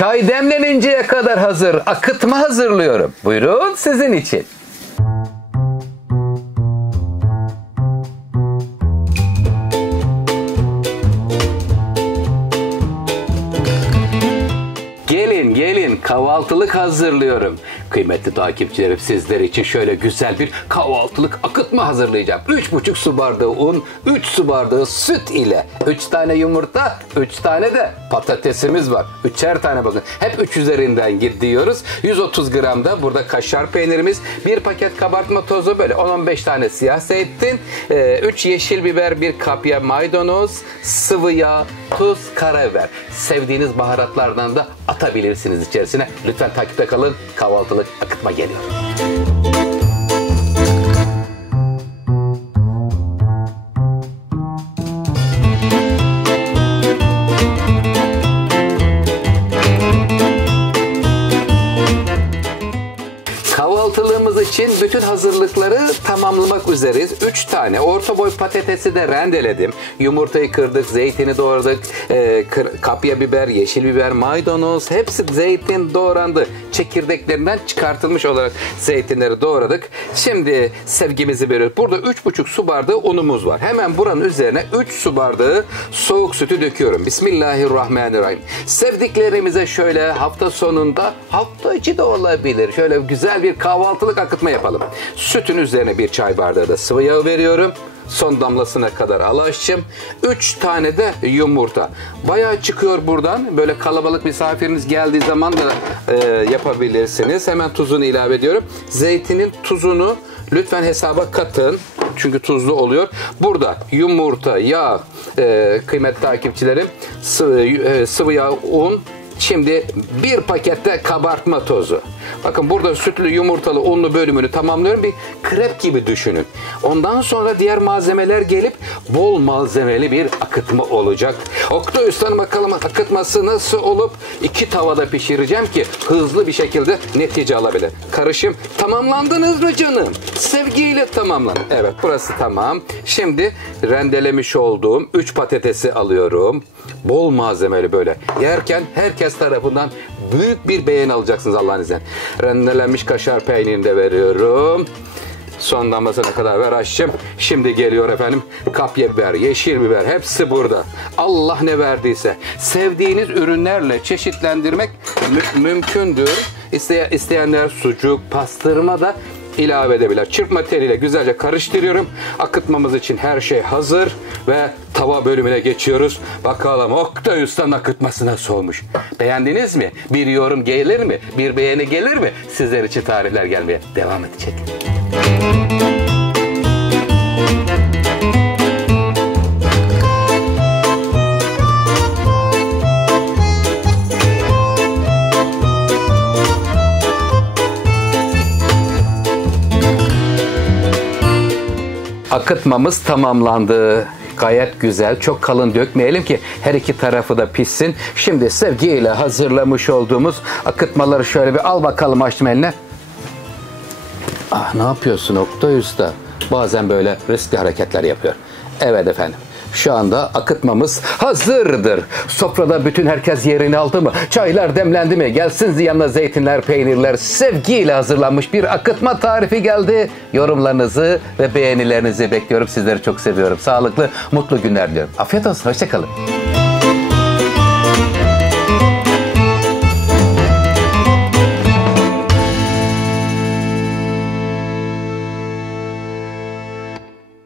Çay demleninceye kadar hazır. Akıtma hazırlıyorum. Buyurun sizin için. Gelin kahvaltılık hazırlıyorum. Kıymetli takipçilerim, sizler için şöyle güzel bir kahvaltılık akıtma hazırlayacağım. 3,5 su bardağı un, 3 su bardağı süt ile 3 tane yumurta, 3 tane de patatesimiz var. 3'er tane bakın. Hep 3 üzerinden gidiyoruz. 130 gram da burada kaşar peynirimiz, 1 paket kabartma tozu, böyle 10-15 tane siyah zeytin, 3 yeşil biber, 1 kapya maydanoz, sıvı yağ, tuz, karabiber. Sevdiğiniz baharatlardan da atabilirsiniz içerisine. Lütfen takipte kalın. Kahvaltılık akıtma geliyor. Kahvaltılığımız için bütün hazırlıkları tamamlamak üzereyiz. 3 tane orta boy patatesi de rendeledim. Yumurtayı kırdık, zeytini doğradık, kapya biber, yeşil biber, maydanoz, hepsi zeytin doğrandı. Çekirdeklerinden çıkartılmış olarak zeytinleri doğradık. Şimdi sevgimizi veriyoruz. Burada 3,5 su bardağı unumuz var. Hemen buranın üzerine 3 su bardağı soğuk sütü döküyorum. Bismillahirrahmanirrahim. Sevdiklerimize şöyle hafta sonunda, hafta içi de olabilir, şöyle güzel bir kahvaltılık akıtma yapalım. Sütün üzerine 1 çay bardağı da sıvı yağ veriyorum. Son damlasına kadar alaşçım. 3 tane de yumurta. Bayağı çıkıyor buradan. Böyle kalabalık misafiriniz geldiği zaman da yapabilirsiniz. Hemen tuzunu ilave ediyorum. Zeytinin tuzunu lütfen hesaba katın. Çünkü tuzlu oluyor. Burada yumurta, yağ, kıymetli takipçilerim, sıvı yağ, un. Şimdi 1 pakette kabartma tozu. Bakın burada sütlü, yumurtalı, unlu bölümünü tamamlıyorum. Bir krep gibi düşünün. Ondan sonra diğer malzemeler gelip bol malzemeli bir akıtma olacak. Oktay Usta'nın bakalım akıtması nasıl olup 2 tavada pişireceğim ki hızlı bir şekilde netice alabilir. Karışım tamamlandınız mı canım? Sevgiyle tamamlanın. Evet, burası tamam. Şimdi rendelemiş olduğum 3 patatesi alıyorum. Bol malzemeli böyle. Yerken herkes tarafından büyük bir beğeni alacaksınız Allah'ın izniyle. Rendelenmiş kaşar peynirini de veriyorum. Son damlasına kadar ver aşçım. Şimdi geliyor efendim kapya biber, yeşil biber, hepsi burada. Allah ne verdiyse. Sevdiğiniz ürünlerle çeşitlendirmek mümkündür. İsteyenler sucuk, pastırma da ilave edebilir. Çırpma teliyle güzelce karıştırıyorum. Akıtmamız için her şey hazır ve tava bölümüne geçiyoruz. Bakalım Oktay Usta'nın akıtması nasıl olmuş? Beğendiniz mi? Bir yorum gelir mi? Bir beğeni gelir mi? Sizler için tarifler gelmeye devam edecek. Akıtmamız tamamlandı. Gayet güzel. Çok kalın dökmeyelim ki her iki tarafı da pişsin. Şimdi sevgiyle hazırlamış olduğumuz akıtmaları şöyle bir al bakalım açtım eline. Ah, ne yapıyorsun Oktay Usta? Bazen böyle riskli hareketler yapıyor. Evet efendim. Şu anda akıtmamız hazırdır. Sofrada bütün herkes yerini aldı mı? Çaylar demlendi mi? Gelsin yanına zeytinler, peynirler. Sevgiyle hazırlanmış bir akıtma tarifi geldi. Yorumlarınızı ve beğenilerinizi bekliyorum. Sizleri çok seviyorum. Sağlıklı, mutlu günler diliyorum. Afiyet olsun. Hoşça kalın.